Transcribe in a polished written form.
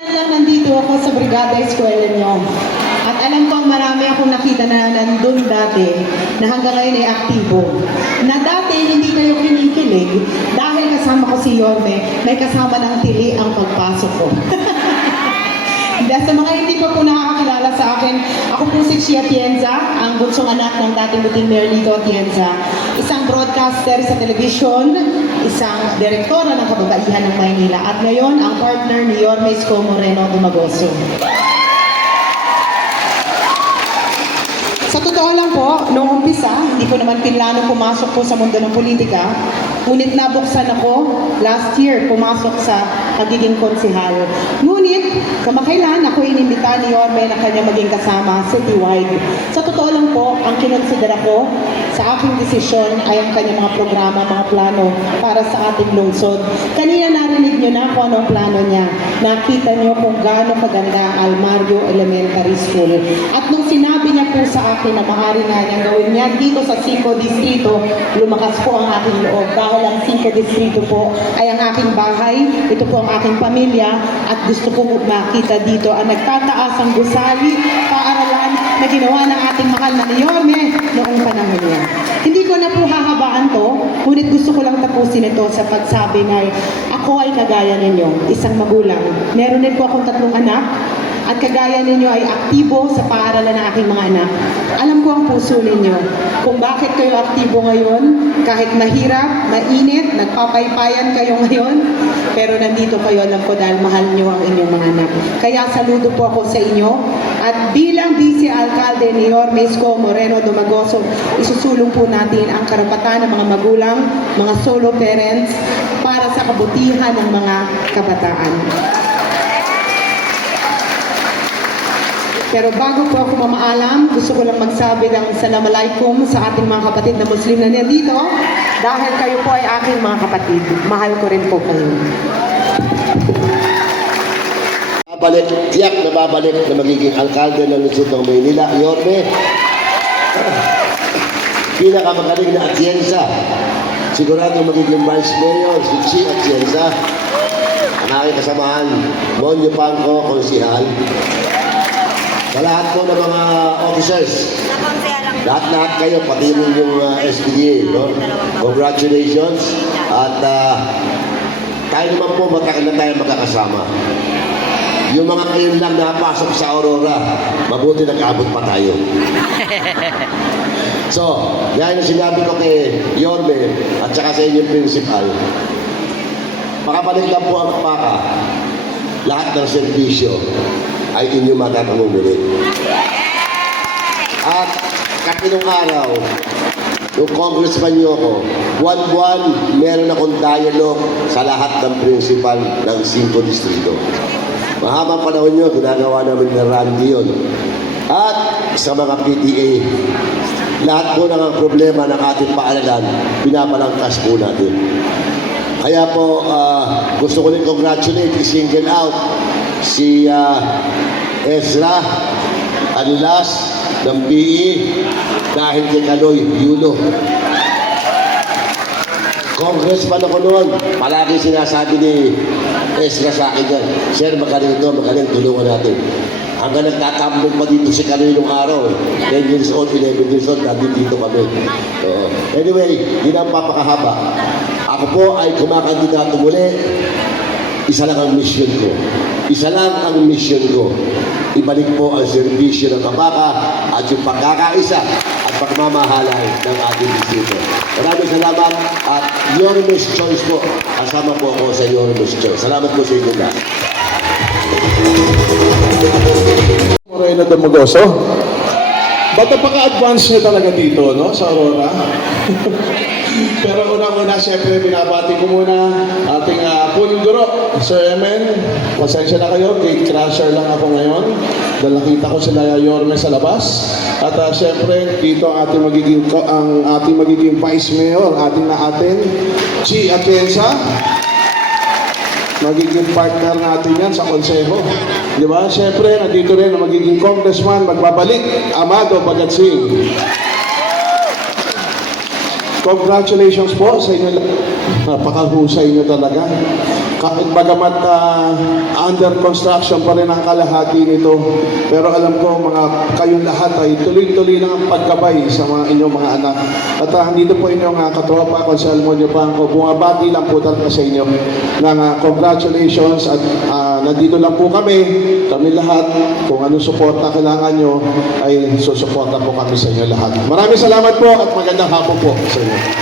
Lang nandito ako sa Brigada Eskwela niyo. At alam ko marami akong nakita na nandun dati na hanggang ngayon ay aktibo. Na dati hindi kayo kinikilig dahil kasama ko si Yorme, may kasama ng tili ang pagpasok ko. Sa mga hindi pa po nakakakilala sa akin, ako po si Chia Atienza, ang bunsong anak ng dating buting Mayor Lito Atienza. Isang broadcaster sa television, isang direktora ng kababaihan ng Maynila, at ngayon ang partner ni Yorme Isko Moreno Dumagoso. Sa totoo lang po, noong umpisa, hindi ko naman pinlano pumasok po sa mundo ng politika, ngunit nabuksan ako last year pumasok sa pagiging konsihal. Ngunit, kamakailan ako inimbita ni Yorme na kanya maging kasama citywide. Sa totoo lang po, ang kinonsidera ko sa aking desisyon ay ang kanyang mga programa, mga plano para sa ating lungsod. Kanina narinig niyo na kung anong plano niya. Nakita niyo kung gaano kaganda ang Almario Elementary School. At nung sinabi niya po sa akin na maaari nga niyang gawin niya dito sa 5 distrito, lumakas po ang aking loob. Dahil ang 5 distrito po ay ang aking bahay, ito po ang aking pamilya, at gusto ko makita dito ang nagtataas ang gusali, paaralan na ginawa ng ating mahal na Yorme noong panahon niya. Hindi ko na po hahabaan to, ngunit gusto ko lang tapusin ito sa pagsabi na ako ay kagaya ninyo, isang magulang. Meron din po akong 3 anak, at kagaya ninyo ay aktibo sa paaralan ng aking mga anak. Alam ko ang puso ninyo kung bakit kayo aktibo ngayon, kahit mahirap, mainit, nagpapaypayan kayo ngayon, pero nandito kayo, alam ko, dahil mahal nyo ang inyong mga anak. Kaya saludo po ako sa inyo, at bilang Vice Alcalde ni Yorme Isko Moreno Dumagoso, isusulong po natin ang karapatan ng mga magulang, mga solo parents, para sa kabutihan ng mga kabataan. Pero bago po ako mamaalam, gusto ko lang magsabi ng Assalamualaikum sa ating mga kapatid na Muslim na nandito, dahil kayo po ay aking mga kapatid. Mahal ko rin po kayo. Tiyak na babalik na magiging alkalde ng lungsod ng Maynila, Yorme. Pinakamagaling na Atienza. Sigurado magiging Vice Mayor, si Chi Atienza. Ang aking kasamahan, Monyo Pangco, konsihal. Sa lahat po ng mga officers, lahat-lahat kayo, pati yung SPDA, no? Congratulations. At tayo naman po, matagal na tayo magkakasama. Yung mga ngayon lang napasok sa Aurora, mabuti nag-abot pa tayo. So, yan yung sinabi ko kay Yorme at saka sa inyong principal. Makabalik lang po ang paka. Lahat ng serbisyo ay inyong matatangungulit. At kapinong araw, nung congressman nyo ako, buwan-buwan meron akong dialogue sa lahat ng principal ng 5 distrito. Mahabang panahon nyo, ginagawa namin na Randy yun. At sa mga PTA, lahat po ng problema ng ating paaralan, pinapalangkas po natin. Kaya po, gusto ko rin congratulate, i-single out si Ezra Anlas ng PE dahil kay Kaloy Yulo. Congressman ako noon, palagi sinasabi ni Ezra sa akin yan, Sir, magaling ito, magaling, tulungan natin. Hanggang nagtatambong pa dito si Kaloy nung araw, 10 years old, 11 years old, dito kami. Anyway, yun ang papakahaba. Ako po ay kumakandidato muli. Isa lang ang mission ko. Isa lang ang mission ko. Ibalik po ang serbisyo ng kabaka at yung pagkakaisa at pagmamahalay ng ating distrito. Maraming salamat at Yorme's Choice po. Kasama po ako sa Yorme's Choice. Salamat po sa inyo lahat. Moreno Dumagoso. Ba't napaka-advance nyo talaga dito, no? Sa Aurora? Pero una-una, siyempre, binabati ko muna ating punong-guro, Sir Emen. Pasensya na kayo, cake crusher lang ako ngayon. Dahil nakita ko sila Yorme sa labas. At siyempre, dito ang ating magiging Vice Mayor, ating Chi Atienza. Magiging partner natin yan sa konseho. Di ba? Siyempre, nandito rin ang magiging congressman, magbabalik, Amado Bagatsing. Congratulations po sa inyo. Napakahusay nyo talaga. bagamat under construction pa rin ang kalahati nito. Pero alam ko kayong lahat ay tuloy-tuloy lang ang pagkabay sa mga inyong mga anak. At dito po inyong katropa, Consel Monyo Pangco, bumabati lang po talaga sa inyo ng congratulations at nandito lang po kami lahat. Kung anong suporta kailangan nyo ay susuporta po kami sa inyo lahat. Maraming salamat po at magandang hapon po sa inyo.